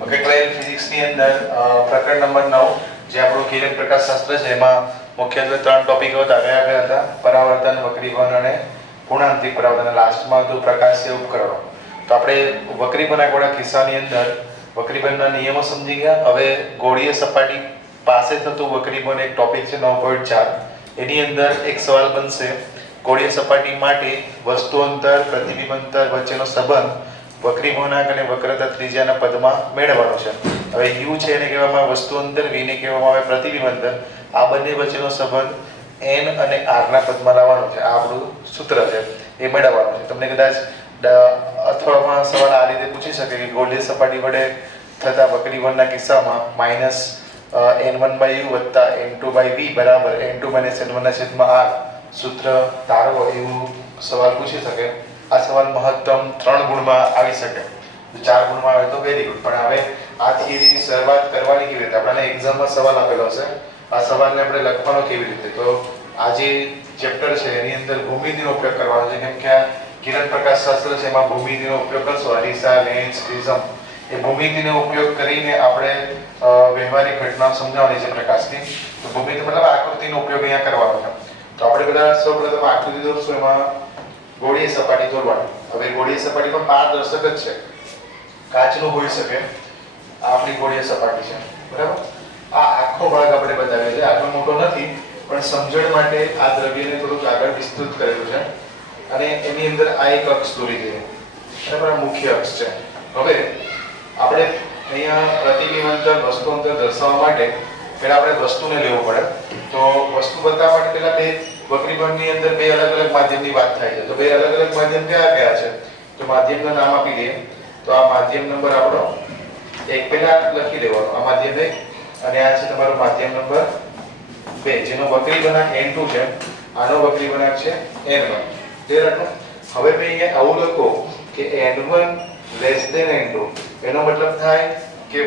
Okay, 12 ફિઝિક્સની અંદર પ્રકરણ number 9 જે આપણું કિરણ પ્રકાશ શાસ્ત્ર છે એમાં મુખ્યત્વે ત્રણ ટોપિકો હતા. કયા હતા? પરાવર્તન, વક્રીભવન અને પૂર્ણાંતિક પરાવર્તન. લાસ્ટમાં હતું પ્રકાશીય ઉપકરણો. તો આપણે વક્રીભવનવાળા કિસ્સાની અંદર વક્રીભવનના નિયમો સમજી ગયા. હવે ગોળીય સપાટી પાસે થતું વક્રીભવન એક ટોપિક છે 9.4. એની અંદર એક સવાલ બનશે, ગોળીય સપાટી માટે વસ્તુ અંતર, પ્રતિબિંબ અંતર વચ્ચેનો સંબંધ વક્રીભવનાંક અને વક્રતા ત્રિજ્યાના પદમાં મેળવવાનો છે. હવે u છે એને કહેવામાં આવે વસ્તુ અંતર, v ને કહેવામાં આવે પ્રતિબિંબ અંતર. આ બંને વચ્ચેનો સંબંધ n અને r ના પદમાં લાવવાનો છે. આ આપણું સૂત્ર છે, એ મેળવવાનું છે. તમને કદાચ અથવામાં સવાલ આ રીતે પૂછી શકે કે ગોળીય સપાટી વડે થતા વક્રીભવનના કિસ્સામાં -n1/u n2/v બરાબર n2 - n1/r સૂત્ર તારવો, એવું સવાલ પૂછી શકે. આ સવાલ મહત્તમ 3 ગુણમાં આવી શકે. જો 4 ગુણમાં આવે તો વેરી ગુડ. પણ હવે આ થિયરીની શરૂઆત કરવાની કેવી રીતે? આપણને એક્ઝામમાં સવાલ આપેલો છે, આ સવાલને આપણે લખવાનો કેવી રીતે? તો આ જે ચેપ્ટર છે એની અંદર ભૂમિતિનો ઉપયોગ કરવાનો છે, કેમ કે આ કિરણ પ્રકાશ શાસ્ત્ર છે એમાં ભૂમિતિનો ઉપયોગ કરશો. અરીસા, લેન્સ, પ્રિઝમ, એ ભૂમિતિનો ઉપયોગ કરીને આપણે વ્યવહારિક ઘટનાઓ સમજાવવાની છે પ્રકાશની. તો ભૂમિતિ મતલબ આકૃતિનો ઉપયોગ અહીંયા કરવાનો છે. તો આપણે બધા સૌપ્રથમ આકૃતિ દોરશું. એમાં ગોળીય સપાટી દોરવાની. હવે ગોળીય સપાટી પણ પારદર્શક જ છે, કાચનું હોઈ શકે. આ આપણી ગોળીય સપાટી છે, બરાબર. આ આખો ભાગ આપણે બતાવ્યો છે, આટલો મોટો નથી, પણ સમજણ માટે આ દ્રવ્યને થોડુંક આગળ વિસ્તૃત કરેલું છે. અને એની અંદર આ એક અક્ષ દોરી દઈએ, બરાબર. આ મુખ્ય અક્ષ છે. હવે આપણે અહીંયા પ્રતિબિંબ અંતર, વસ્તુ અંતર દર્શાવવા માટે પહેલા આપણે વસ્તુને લેવું પડે. તો વસ્તુ બતાવવા માટે પહેલા બે વક્રીભવનની અંદર બે અલગ અલગ માધ્યમની વાત થાય છે. તો બે અલગ અલગ માધ્યમ કયા કયા છે? તો માધ્યમના નામ આપી દઈએ. તો આ માધ્યમ નંબર આપણો એક પહેલા લખી દેવાનો, આ માધ્યમ 1, અને આ છે તમારો માધ્યમ નંબર 2, જેનો વક્રીભવનાંક n2 છે. આનો વક્રીભવનાંક છે n1. ક્લિયર આટલું? હવે મેં અહીંયા આવું લખો કે n1 n2, એનો મતલબ થાય કે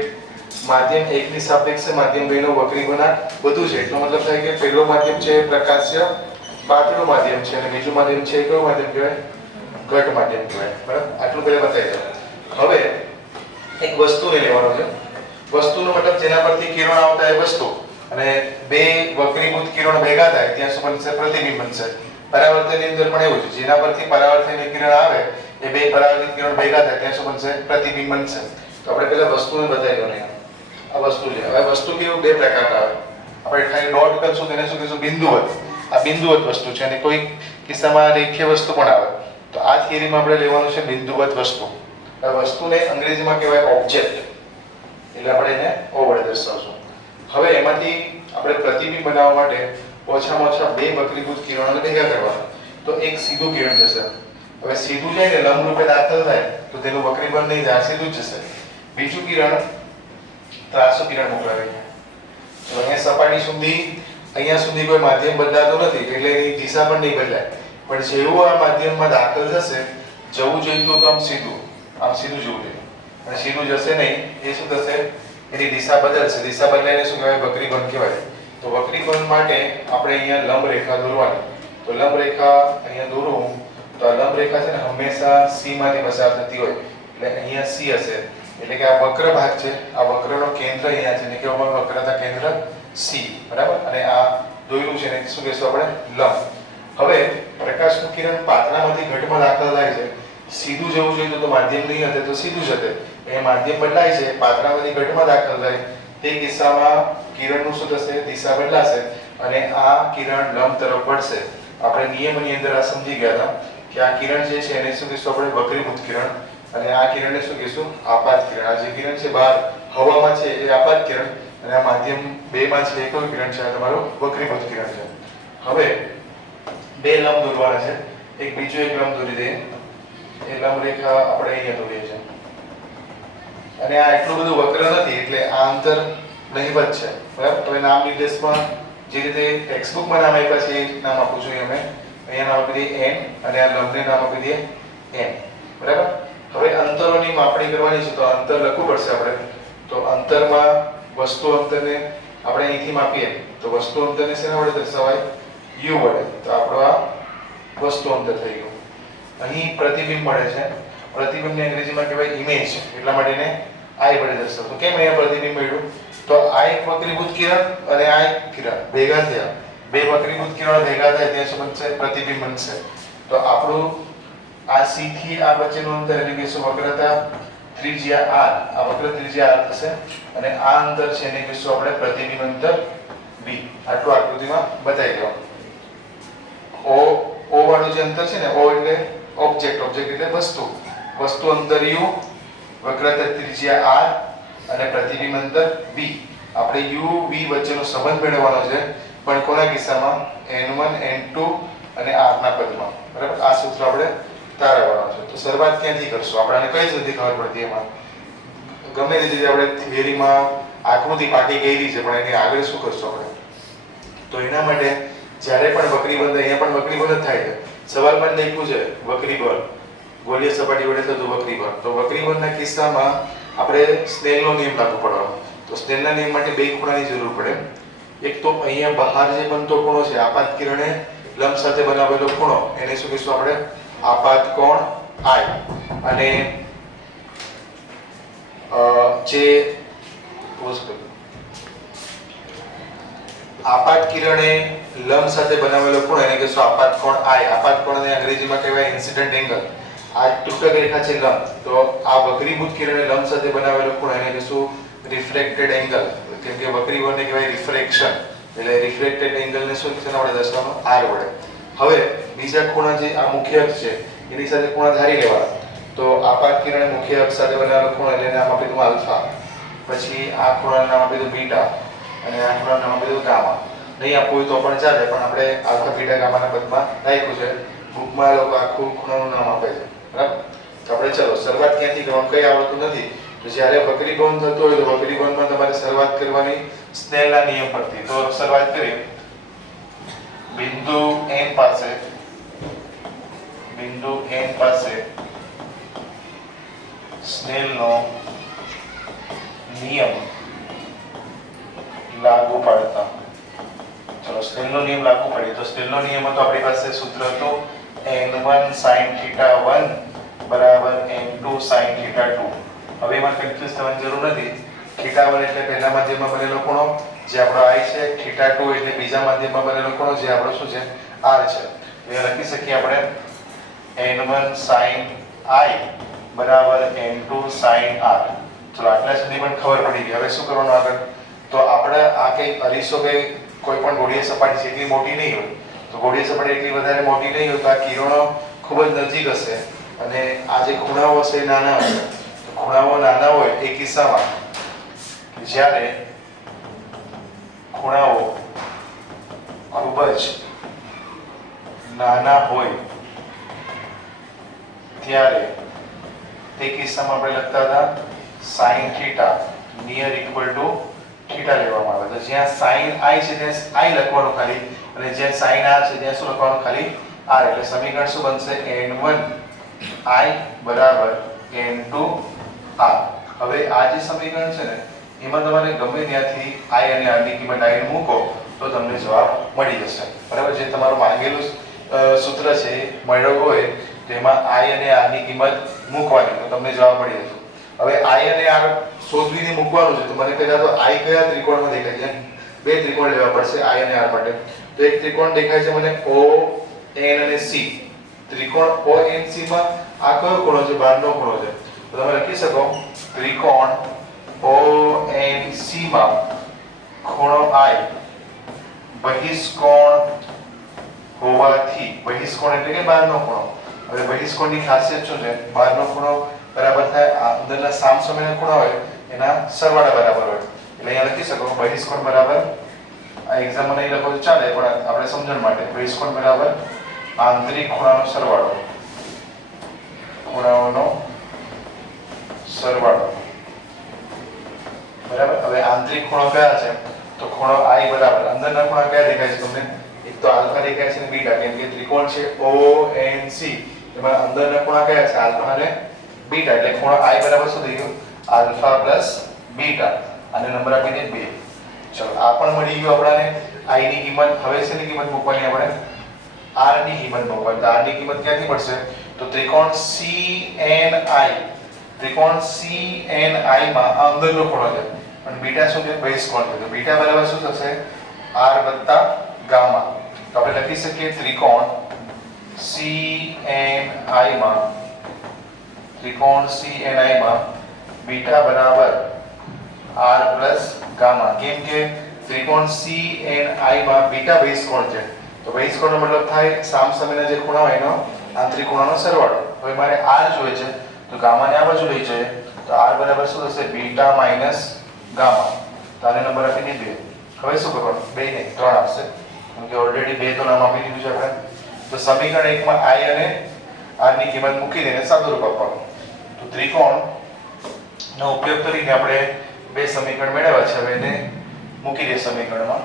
માધ્યમ 1 ની સાપેક્ષે માધ્યમ 2 નો વક્રીભવનાંક બધું છે. એટલો મતલબ થાય કે પહેલો માધ્યમ છે પ્રકાશ્ય પાતળું માધ્યમ છે, અને બીજું માધ્યમ છે કયું માધ્યમ કહેવાય? ઘટ માધ્યમ કહેવાય, બરાબર. આટલું પહેલા બતાવી દો. હવે એક વસ્તુને લેવાનો છે. વસ્તુનો મતલબ જેના પરથી કિરણ આવતા એ વસ્તુ, અને બે વક્રીભૂત કિરણ ભેગા થાય ત્યાં શું બનશે? પ્રતિબિંબ બનશે. પરાવર્તનની અંદર પણ એવું છે, જેના પરથી પરાવર્તનની કિરણ આવે એ બે પરાવર્તિત કિરણ ભેગા થાય ત્યાં શું બનશે? પ્રતિબિંબ બનશે. તો આપણે પહેલા વસ્તુને બતાવી દો ને. આ વસ્તુ છે. હવે વસ્તુ કેવું? બે પ્રકારના આવે. આપણે ખાલી ડોટ કરશું તેને શું કહીશું? બિંદુવત. આ બિંદુવત વસ્તુ છે, અને કોઈ કિસ્સામાં રેખીય વસ્તુ પણ આવે. તો આ થિયરીમાં આપણે લેવાનું છે બિંદુવત વસ્તુ. હવે વસ્તુને અંગ્રેજીમાં કહેવાય ઓબ્જેક્ટ, એટલે આપણે એને ઓ વડે દર્શાવશું. હવે એમાંથી આપણે પ્રતિબિંબ બનાવવા માટે ઓછામાં ઓછા બે વક્રીભૂત કિરણોને ભેગા કરવાના. તો એક સીધું કિરણ જશે. હવે સીધું જાય ને લંબ રૂપે દાખલ થાય તો તેનું વક્રીભવન નહીં જાય, સીધું જ જશે. બીજું કિરણ ત્રાસુ કિરણ મોકલાવે. તો અહીંયા સપાટી સુધી, અહીંયા સુધી કોઈ માધ્યમ બદલાતો નથી, એટલે એની દિશા પણ નહીં બદલાય. પણ જેવું આ માધ્યમમાં દાખલ થશે, જવું જોઈતું તો આમ સીધું જવું જોઈએ, અને સીધું જશે નહીં. એ શું થશે? એની દિશા બદલશે. દિશા બદલાઈને શું કહેવાય? વક્રીભવન કહેવાય. તો વક્રીભવન માટે આપણે અહીંયા લંબ રેખા દોરવાની. તો લંબ રેખા અહીંયા દોરું તો આ લંબ રેખા છે ને હંમેશા c માંથી પસાર થતી હોય, એટલે અહીંયા c હશે. એટલે કે આ વક્ર ભાગ છે, આ વક્રનો કેન્દ્ર અહીંયા છે, ને કહેવામાં આવે વક્રતા કેન્દ્ર c, બરાબર. અને આ દોર્યું છે ને શું કહેશું આપણે? લંબ. હવે પ્રકાશનું કિરણ પાતળામાંથી ઘટમાં દાખલ થાય છે. સીધું જવું જોઈએ તો માધ્યમ નહીં હશે, તો સીધું જશે. એ માધ્યમ બદલાય છે, પાતળામાંથી ઘટમાં દાખલ થાય, તે કિસ્સામાં કિરણનું શું થશે? દિશા બદલાશે, અને આ કિરણ લંબ તરફ વળશે. આપણે નિયમની અંદર આ સમજી ગયા હતા કે આ કિરણ જે છે એને શું કહીશું આપણે? વક્રીભૂત કિરણ. અને આ કિરણને શું કહીશું? આપાત કિરણ. આ જે કિરણ છે બહાર હવામાં છે એ આપાત કિરણ, અને આ માધ્યમ 2 માં છે એ કયું કિરણ છે? આ તમારું વક્રીભૂત કિરણ છે. હવે બે લંબ દોરવાના છે. એક બીજો એક લંબ દોરી દઈએ. એ લંબ રેખા આપણે અહીંયા દોરીએ છીએ, અને આ એટલું બધું વક્ર નથી, એટલે આ અંતર નહિવત છે, બરાબર. હવે નામ નિર્દેશમાં જે રીતે ટેક્સ્ટબુકમાં નામ આપ્યા છે એ નામ આપું છું અમે. અહીંયા નામ આપી દઈએ n, અને આ લંબને નામ આપી દઈએ n, બરાબર. હવે અંતરોની માપણી કરવાની છે, તો અંતર લખવું પડશે આપણે. તો અંતરમાં વસ્તુ અંતરને આપણે અહીંથી માપીએ તો વસ્તુ અંતરને શેના વડે દર્શાવાય? u વડે. તો આપણો આ વસ્તુ અંતર થઈ ગયું. અહીં પ્રતિબિંબ મળે છે. પ્રતિબિંબને અંગ્રેજીમાં કહેવાય ઇમેજ, એટલા માટે એને I વડે દર્શાવો. તો કેમ અહીંયા પ્રતિબિંબ મળ્યું? તો આ એક વક્રીભૂત કિરણ અને આ એક કિરણ ભેગા થયા. બે વક્રીભૂત કિરણો ભેગા થાય ત્યાં શું બનશે? પ્રતિબિંબ બનશે. તો આપણું આ C થી આ વચ્ચેનું અંતર એટલે કે શું વક્રતા ત્રિજ્યા r, આ વક્ર ત્રિજ્યા r થશે અને આ અંતર છે એને કહીશું આપણે પ્રતિબિંબ અંતર b. આટલું આકૃતિમાં બતાવી દેવાનું. O વાળું જે અંતર છે ને, O એટલે ઓબ્જેક્ટ, ઓબ્જેક્ટ એટલે વસ્તુ, વસ્તુ અંતર u, વક્રતા ત્રિજ્યા r અને પ્રતિબિંબ અંતર b. આપણે u v વચ્ચેનો સંબંધ મેળવવાનો છે, પણ કોના કિસ્સામાં? n1 n2 અને r ના પદમાં. બરાબર, આ સૂત્ર આપણે તારવવાનું છે. તો શરૂઆત ક્યાંથી કરશું? આપણને કઈ જ નથી ખબર પડતી એમાં. ગમે તે રીતે આપણે થિયરીમાં આકૃતિ પાકી ગયેલી છે, પણ એની આગળ શું કરશું આપણે? તો એના માટે જ્યારે પણ વક્રીબંધ, અહીંયા પણ વક્રીબંધ જ થાય છે. સવાલમાં લખ્યું છે વક્રીબંધ, ગોળીય સપાટી વડે થતું વક્રીબંધ. તો વક્રીબંધના કિસ્સામાં આપણે સ્નેલનો નિયમ લાગુ પડવાનો. તો સ્નેલના નિયમ માટે બે ખૂણાની જરૂર પડે. એક તો અહીંયા બહાર જે બનતો ખૂણો છે, આપાત કિરણે લંબ સાથે બનાવેલો ખૂણો, એને શું કહીશું આપણે? આપાત કોણ I. અને જે આપાત કિરણે લંબ સાથે બનાવેલો ખૂણો એને કહીશું આપાત કોણ I. આપાત કોણને અંગ્રેજીમાં કહેવાય ઇન્સિડન્ટ એંગલ. આ તૂટક રેખા છે લંબ, તો આ વક્રીભૂત કિરણે લંબ સાથે બનાવેલો ખૂણો એને કહીશું રિફ્રેક્ટેડ એંગલ. કેમ કે વક્રીભવનને કહેવાય રિફ્રેક્શન, એટલે રિફ્રેક્ટેડ એંગલને શું છે આપણે દર્શાવવાનો? r વડે. હવે બીજા ખૂણા જે આ મુખ્ય અક્ષ છે એની સાથે ખૂણા ધારી લેવાના. તો આપાત કિરણ મુખ્ય અક્ષ સાથે બનાવેલો ખૂણો એટલે નામ આપી દઉં આલ્ફા. પછી આ ખૂણાનું નામ આપી દઉં બીટા અને આ ખૂણાનું નામ આપી દઉં ગામા. નહીં આપવું હોય તો પણ ચાલે, પણ આપણે આલ્ફા બીટા ગામાના પદમાં રાખ્યું છે. બુકમાં લોકો આખું ખૂણાનું નામ આપે છે. બરાબર, તો આપણે ચલો શરૂઆત ક્યાંથી કરવાનું? કઈ આવડતું નથી તો જ્યારે વક્રીભવન થતો હોય તો વક્રીભવનમાં તમારે શરૂઆત કરવાની સ્નેલના નિયમ પરથી. તો શરૂઆત કરીએ બિંદુ n પાસે, બિંદુ n પાસે સ્નેલનો નિયમ લાગુ પાડતા. ચલો સ્નેલનો નિયમ લાગુ પાડીએ. તો સ્નેલનો નિયમ હતો આપણી પાસે સૂત્ર હતું n1 sin θ1 બરાબર n2 sin θ2. હવે એમાં કન્ફ્યુઝ થવાની જરૂર નથી. θ1 એટલે પહેલા માધ્યમમાં બનેલો ખૂણો જે આપણો I છે, θ2 એટલે બીજા માધ્યમમાં બનેલો ખૂણો જે આપણો શું છે? r છે. એ લખી શકીએ આપણે n1 sin I બરાબર n2 sin r. ચલો આટલા સુધી પણ ખબર પડી ગઈ. હવે શું કરવાનું આગળ? તો આપણે આ કઈ અરીસો કે કોઈ પણ ગોળીય સપાટી છે એટલી મોટી નહીં હોય, તો ગોળીય સપાટી એટલી વધારે મોટી નહીં હોય તો આ કિરણો ખૂબ જ નજીક હશે અને આ જે ખૂણાઓ હશે એ નાના હશે. તો ખૂણાઓ નાના હોય એ કિસ્સામાં જ્યારે ખૂણાઓ ખૂબ જ નાના હોય ત્યારે તે કિસ્સામાં આપણે લખતા હતા sin θ near equal to θ લેવામાં આવે. તો જ્યાં sin I છે ત્યાં I લખવાનું ખાલી, અને જ્યાં sin r છે ત્યાં શું લખવાનું? ખાલી r. એટલે સમીકરણ શું બનશે? n1 I બરાબર n2 r. હવે આ જે સમીકરણ છે ને એમાં તમારે ગમે ત્યાંથી I અને r ની કિંમત આવીને મૂકો તો તમને જવાબ મળી જશે. બરાબર, જે તમારું માંગેલું સૂત્ર છે મળ્યો હોય તેમાં I અને r ની કિંમત મૂકવાની તો તમને જવાબ મળી જશે. હવે I અને r શોધવીને મૂકવાનું છે. તો મને પહેલા તો I કયા ત્રિકોણમાં દેખાય છે? બે ત્રિકોણ લેવા પડશે I અને r માટે. તો એક ત્રિકોણ દેખાય છે મને O N અને C. ત્રિકોણ O N C માં આ કયો ખૂણો છે? બહારનો ખૂણો છે. તો તમે લખી શકો ત્રિકોણ O N C માં ખૂણો I બહિષ્કોણ હોવાથી, બહિષ્કોણ એટલે કે બહારનો ખૂણો. હવે બહિષ્કોણની ખાસિયત શું છે? બહારનો ખૂણો બરાબર થાય અંદરના સામસામેના ખૂણા હોય એના સરવાળા બરાબર હોય. એટલે અહીંયા લખી શકો બહિષ્કોણ બરાબર, આ એક્ઝામમાં નહીં લખો તો ચાલે પણ આપણે સમજણ માટે બહિષ્કોણ બરાબર આંતરિક ખૂણાનો સરવાળો, ખૂણાઓનો સરવાળો. બરાબર, હવે આંતરિક ખૂણો કયા છે? તો ખૂણો I બરાબર અંદરના ખૂણા કયા દેખાય છે તમને? એક તો આલ્ફા દેખાય છે અને બીટા. કેમ કે ત્રિકોણ છે O N C એમાં અંદરના ખૂણા કયા છે? આલ્ફા અને બીટા. એટલે ખૂણો I બરાબર શું થઈ ગયું? Alpha plus beta. અને નંબર આપી દે 2. ચલો આ પણ મળી ગયું આપણને. I ની કિંમત હવે શેની કિંમત મૂકવાની આપણે? R ની કિંમત મૂકવાની. તો R ની કિંમત ક્યાંથી મળશે? તો ત્રિકોણ CNI, ત્રિકોણ CNI માં આ અંદરનો ખૂણો છે અને બીટા શું છે બહિષ્કોણ છે. તો બીટા બરાબર શું થશે r વત્તા ગામા. તો આપણે લખી શકીએ ત્રિકોણ CNI માં બીટા બરાબર r પ્લસ ગામા. કેમ કે ત્રિકોણ CNI માં બીટા બહિષ્કોણ છે. તો બહિષ્કોણનો મતલબ થાય સામસામેના જે ખૂણા હોય એનો આંતરિક ખૂણાનો સરવાળો. હવે મારે r જોઈએ છે તો ગામાને આ બાજુ લઈ જઈએ તો r બરાબર શું થશે બીટા માઈનસ ગામા. તો આને નંબર આપીને 2. હવે શું કરવાનું 2 નહીં 3 આવશે કેમ કે ઓલરેડી 2 તો નામ આપી દીધું છે આપણે. તો સમીકરણ 1 માં i અને r ની કિંમત મૂકી દઈને સાદુરૂપ આપવાનું. તો ત્રિકોણ નો ઉપયોગ કરીને આપણે બે સમીકરણ મેળવ્યા છે. હવે એને મૂકી દે સમીકરણમાં.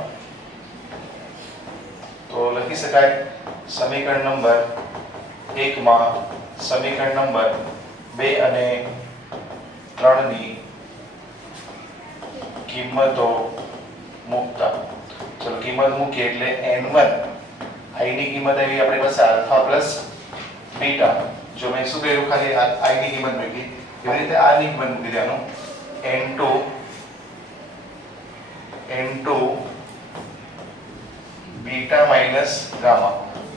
તો લખી શકાય સમીકરણ નંબર 1 માં સમીકરણ નંબર 2 અને 3 ની કિંમતો મૂકતા. ચલો કિંમત મૂકીએ એટલે n1 i ની કિંમત આવી આપણી પાસે આલ્ફા પ્લસ બીટા. જો મેં શું કર્યું ખાલી i ની કિંમત મૂકી એવી રીતે r ની કિંમત મૂકી દેવાનું n2 બીટા માઈનસ ગામા.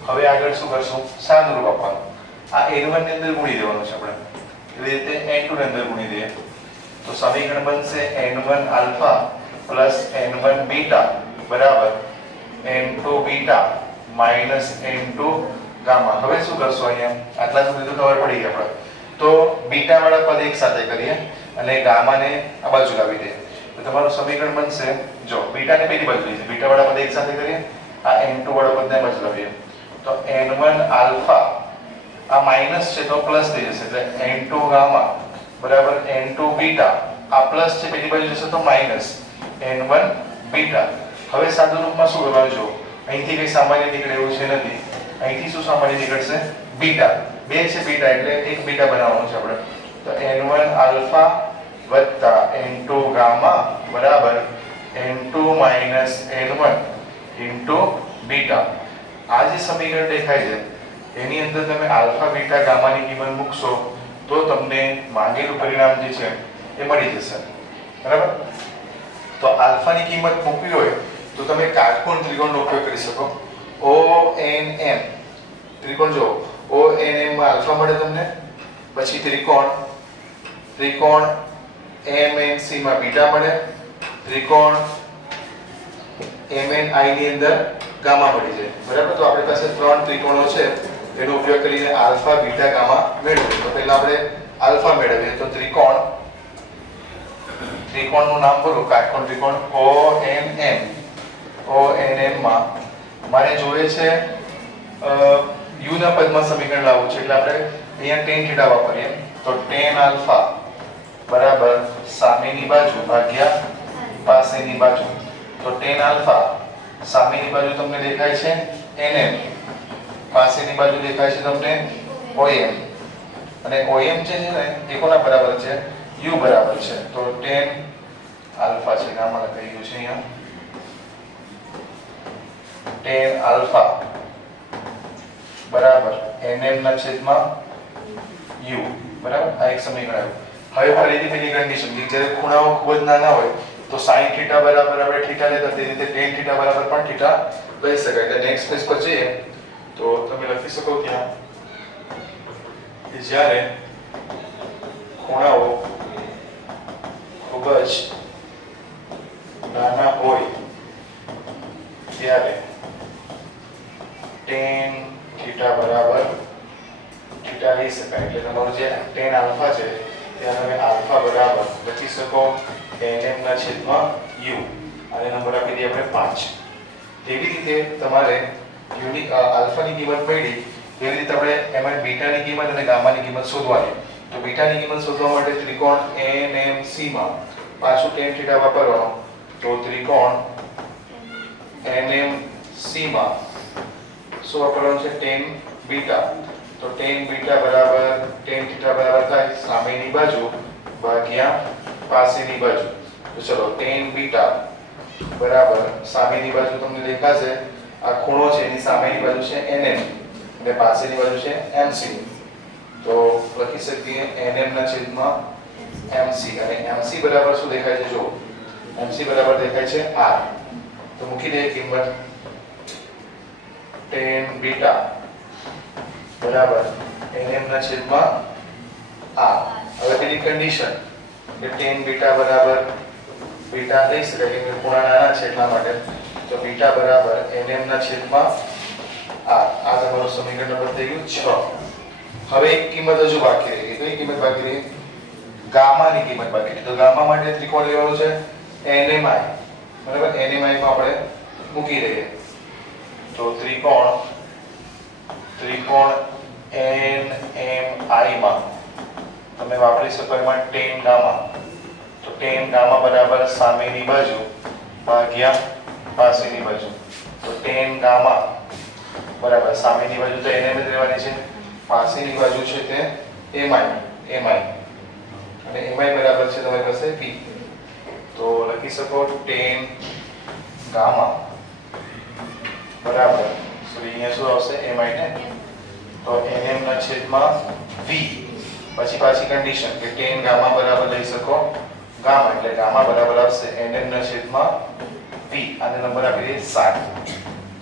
હવે આગળ શું કરશું સાદુરૂપ આપવાનું. આ n1 ની અંદર ગુણી દેવાનું છે આપણે. એવી રીતે n2 ની અંદર ગુણી દઈએ તો સમીકરણ બનશે n1 alpha plus n1 beta બરાબર n2 beta minus n2 gamma. હવે શું કરશું અહીંયા આટલા સુધી તો ખબર પડી ગઈ આપણે. તો બીટા વાળા પદ એક સાથે કરીએ અને ગામાને આ બાજુ લાવી દઈએ તો તમારું સમીકરણ બનશે. જો બીટાને પેલી બાજુ લઈએ બીટા વાળા પદ એક સાથે કરીએ આ n2 વાળા પદને બાજુ લાવીએ તો n1 આલ્ફા આ માઈનસ છે તો પ્લસ થઈ જશે એટલે n2 ગામા બરાબર n2 બીટા આ પ્લસ છે પેલી બાજુ જશે તો માઈનસ n1 બીટા. હવે સાદુ રૂપમાં શું કરવાનું જો અહીંથી કઈ સામાન્ય નીકળે એવું છે નથી. અહીંથી શું સામાન્ય નીકળશે બીટા. બે છે બીટા એટલે એક બીટા બનાવવાનું છે આપણે. તો n1 આલ્ફા વત્તા n2 ગામા બરાબર n2 minus n1 into beta. આ જે સમીકરણ દેખાય છે એની અંદર તમે આલ્ફા બીટા ગામાની કિંમત મૂકશો તો તમને માંગેલું પરિણામ જે છે એ મળી જશે. બરાબર. તો આલ્ફાની કિંમત મૂકવી હોય તો તમે કાટકોણ ત્રિકોણનો ઉપયોગ કરી શકો. ONM ત્રિકોણ જો ONM માં આલ્ફા મળે તમને. પછી ત્રિકોણ MNC માં બીટા મળે. ત્રિકોણ MNI ની અંદર ગામા મળી જાય. બરાબર. તો આપણી પાસે 3 ત્રિકોણો છે એનો ઉપયોગ કરીને આલ્ફા બીટા ગામા મેળવીએ. તો પહેલા આપણે આલ્ફા મેળવીએ તો ત્રિકોણનું નામ બોલો કાટકોણ ત્રિકોણ ONM માં મારે જોઈએ છે u ના પદમાં સમીકરણ લાવવું છે એટલે આપણે અહીંયા tan θ વાપરીએ તો tan આલ્ફા બરાબર સામેની બાજુ ભાગ્યા પાસેની બાજુ. તો tan આલ્ફા સામેની બાજુ તમને દેખાય છે nm પાસેની બાજુ દેખાય છે તમને om અને om છે ને એ કોના બરાબર છે u બરાબર છે. તો tan આલ્ફા છે નામાં લખાઈ ગયું છે અહીંયા tan આલ્ફા બરાબર nm ના છેદમાં u બરાબર. આ એક સમીકરણ આવ્યું. હવે ફરીથી પેલી કન્ડિશન કે જ્યારે ખૂણાઓ ખૂબ જ નાના હોય તો sin θ બરાબર આપણે θ લેતા તે રીતે tan θ બરાબર પણ θ લઈ શકાય. એટલે નેક્સ્ટ પેજ પર જઈએ તો તમે લખી શકો ત્યાં કે જ્યારે ખૂણાઓ ખૂબ જ નાના હોય ત્યારે tan θ બરાબર θ લઈ શકાય. એટલે તમારું જે tan આલ્ફા છે ત્યાં તમે આલ્ફા બરાબર લખી શકો nm ના છેદમાં u અને નંબર આપી દઈએ આપણે 5. તેવી રીતે તમારે યુનિક આલ્ફાની કિંમત મળી તેવી રીતે આપણે એમાં બીટાની કિંમત અને ગામાની કિંમત શોધવાની. તો બીટાની કિંમત શોધવા માટે ત્રિકોણ NMC માં પાછું tan θ વાપરવાનું. તો ત્રિકોણ NMC માં શું વાપરવાનું છે tan બીટા. તો tan બીટા બરાબર tan θ બરાબર થાય સામેની બાજુ ભાગ્યા પાસેની બાજુ. તો ચલો tan બીટા બરાબર સામેની બાજુ તમને દેખાશે આ ખૂણો છે એની સામેની બાજુ છે nm અને પાસેની બાજુ છે mc. તો લખી શકીએ nm ના છેદમાં MC અને MC બરાબર શું દેખાય છે જો MC બરાબર દેખાય છે R તો મૂકી દઈએ કિંમત tan બીટા બરાબર nm ના છેદમાં R હવે તેની કન્ડિશન કે tan બીટા બરાબર બીટા લઈ શકાય કે ખૂણા નાના છે એટલા માટે તો બીટા બરાબર nm ના છેદમાં R આ તમારું સમીકરણ નંબર થઈ ગયું 6 હવે એક કિંમત હજુ બાકી રહી કઈ કિંમત બાકી રહી ગામા ની કિંમત બાકી રહી તો ગામા માટે ત્રિકોણ લેવાનું છે nmi બરાબર nmi માં આપણે મૂકી દઈએ તો ત્રિકોણ nmi માં તમે વાપરી શકો એમાં tan ગામા તો tan ગામા બરાબર સામેની બાજુ ભાગ્યા પાસેની બાજુ તો tan ગામા બરાબર સામેની બાજુ તો nm જ રહેવાની છે પાસેની બાજુ છે તે mi અને mi બરાબર છે તમારી પાસે p તો લખી શકો tan ગામા બરાબર અહીંયા શું આવશે mi ને તો nm ના છેદમાં v પછી પાછી કન્ડિશન કે tan ગામા બરાબર લઈ શકો ગામા એટલે ગામા બરાબર આવશે nm ના છેદમાં v આને નંબર આપી દઈએ 7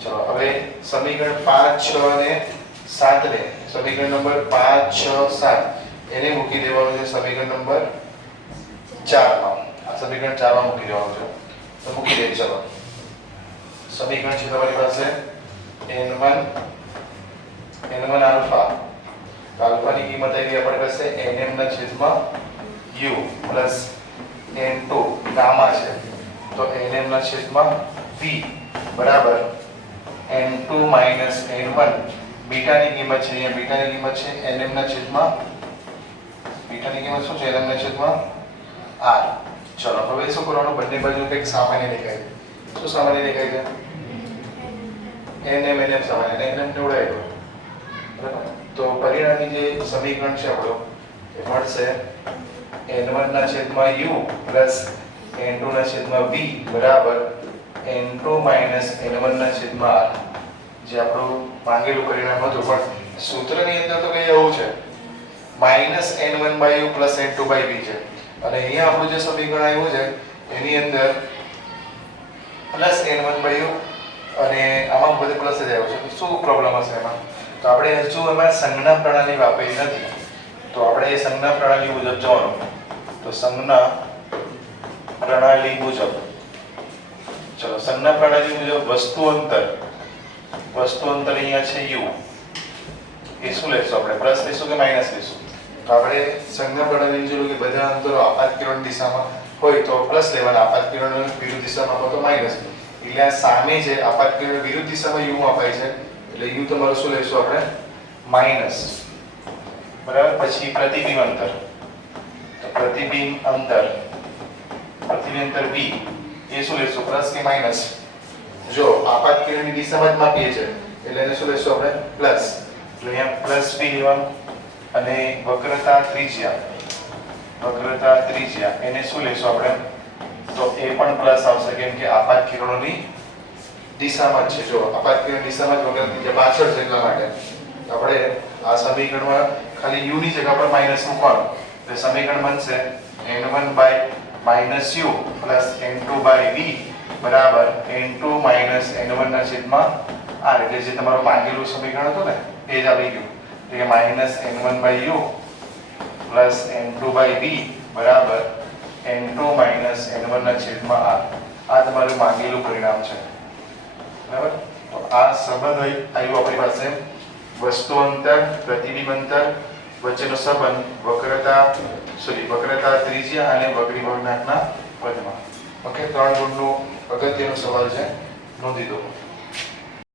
ચલો હવે સમીકરણ 5 6 અને 7 ને સમીકરણ નંબર 5 6 7 એને મૂકી દેવાનું છે સમીકરણ નંબર 4 માં આ સમીકરણ 4 માં મૂકી દેવાનું છે તો મૂકી દઈએ ચલો સમીકરણ છે તમારી પાસે n1 આલ્ફા આલ્ફા ની કિંમત આવી આપણી પાસે nm ના છેદમાં u પ્લસ n2 ગામા છે તો nm ના છેદમાં v બરાબર n2 n1 બીટા ની કિંમત છે અહીંયા બીટા ની કિંમત છે nm ના છેદમાં બીટા ની કિંમત શું છે nm ના છેદમાં r ચલો હવે શું કરવાનું બંને બાજુ કંઈક સામાન્ય દેખાય શું સામાન્ય દેખાય છે nm સામાન્ય nm જોડાય બરાબર તો પરિણામી જે સમીકરણ છે આપણો એ મળશે n1 ના છેદમાં u પ્લસ n2 ના છેદમાં v બરાબર n2 n1 ના છેદમાં r જે આપણું માંગેલું પરિણામ હતું પણ સૂત્રની અંદર તો કઈ આવું છે -n1/u n2/v છે અને અહીંયા આપણું જે સમીકરણ આવ્યું છે એની અંદર +n1/u અને આમાં બધે પ્લસ જ આવ્યો છે તો શું પ્રોબ્લેમ હશે એમાં તો આપણે હજુ એમાં સંજ્ઞા પ્રણાલી વાપરી નથી તો આપણે એ સંજ્ઞા પ્રણાલી મુજબ જવાનું તો સંજ્ઞા પ્રણાલી મુજબ ચલો સંજ્ઞા પ્રણાલી મુજબ વસ્તુ અંતર અહીંયા છે u એ શું લેશું આપણે પ્લસ લેશું કે માઈનસ લેશું તો આપણે સંજ્ઞા પ્રણાલી જોયું કે બધા અંતરો આપાત કિરણ દિશામાં હોય તો પ્લસ લેવાના આપાત કિરણ વિરુદ્ધ દિશામાં હોય તો માઈનસ એટલે આ સામે છે આપાત કિરણ વિરુદ્ધ દિશામાં u અપાય છે એટલે u તમારું શું લેશું આપણે માઈનસ બરાબર પછી પ્રતિબિંબ અંતર તો પ્રતિબિંબ અંતર v એ શું લેશું પ્લસ કે માઈનસ જો આપાત કિરણની દિશામાં જ માપીએ છે એટલે એને શું લેશું આપણે પ્લસ એટલે અહીંયા પ્લસ v લેવાનું અને વક્રતા ત્રિજ્યા એને શું લેશું આપણે તો એ પણ પ્લસ આવશે કેમ કે આપાત કિરણોની દિશામાં જ છે જો આપાત કિરણ દિશામાં જ વક્રતા ત્રિજ્યા પાછળ છે એટલા માટે આપણે આ સમીકરણમાં ખાલી u ની જગ્યા પર માઈનસ મૂકવાનું એટલે સમીકરણ બનશે n1/-u પ્લસ n2/v બરાબર n2 n1 ના છેદમાં r એટલે જે તમારું માંગેલું સમીકરણ હતું ને એ જ આવી ગયું એટલે -n1/u પ્લસ n2/v બરાબર n2 n1 ના છેદમાં r આ તમારું માંગેલું પરિણામ છે બરાબર તો આ સંબંધ આવ્યો આપણી પાસે વસ્તુ અંતર પ્રતિબિંબ અંતર વચ્ચેનો સંબંધ વક્રતા ત્રિજ્યા અને વક્રી ભગ્નાંકના પદમાં ઓકે 3 ગુણનો અગત્યનો સવાલ છે નોંધી દો